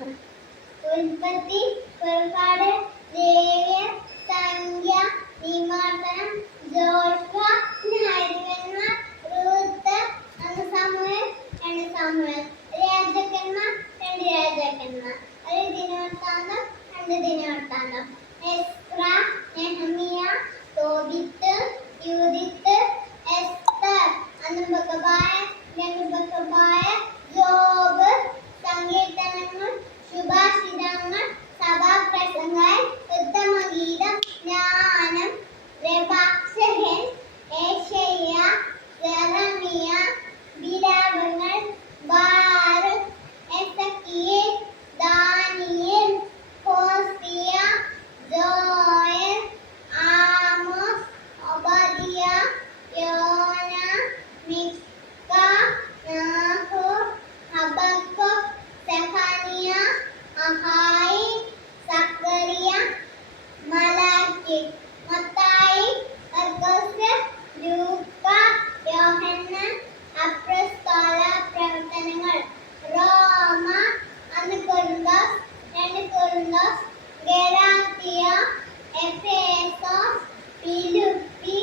ഉൽപ്പത്തി, പുറപ്പാട്, ലേവ്യർ, സംഖ്യ, നിയമാവർത്തനം, ജോഷുവ, ന്യായാധിപന്മാർ, റൂത്ത്, ഒന്ന് സമൂവേൽ, രണ്ട് സമൂവേൽ, രാജാക്കന്മാർ, രണ്ട് രാജാക്കന്മാർ, ഒരു ദിനവൃത്താന്തം, രണ്ട് ദിനവൃത്താന്തം, എസ്ര, നെഹമ്യ, തോബിത്ത്, യൂദിത്ത്, എസ്തർ, ഒന്ന് ബക്കബായർ, രണ്ട് ബക്കബായർ, ജോബ്, സങ്കീർത്തനങ്ങൾ, സുഭാഷിതങ്ങൾ, സഭാപ്രസംഗങ്ങൾ, ഉത്തമഗീതം, ജ്ഞാനം, റെബാക്സഹൻ, ഏശയ്യ, ജെറമിയ, വിലാപങ്ങൾ, Baruch, Ezekiel, Daniel, Hosea, Joel, Amos, Obadiah, യോന, മിക്ക, നാഹൂർ, ഹബക്കൂക്ക്, സെഫന്യ, അഹായി, സക്കറിയ, മലാക്കി, മത്തായി, മർക്കോസ്, ലൂക്ക, യോഹന്നാൻ, അപ്പോസ്തല പ്രവർത്തനങ്ങൾ, റോമ, ഒന്ന് കൊരിന്തോസ്, രണ്ട് Corinth, Galatia, Ephesus, Philippi,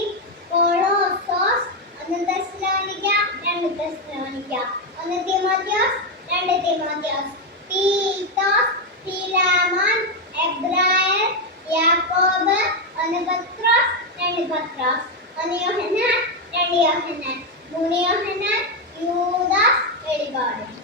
Colossae, ഒന്ന് തെസ്സലോനിക്ക, രണ്ട് തെസ്സലോനിക്ക, ഒന്ന് തിമോഥെയോസ്, രണ്ട് തിമോഥെയോസ്, തീത്തോസ്, ഫിലോമോൻ, എബ്രായർ, യാക്കോബ്, ഒന്ന് പത്രോസ്, രണ്ട് പത്രോസ്, ഒന്ന് യോഹന്നാൻ, രണ്ട് യോഹന്നാൻ, മൂന്ന് യോഹന്നാൻ, യൂദാസ്, വെളിപാട്.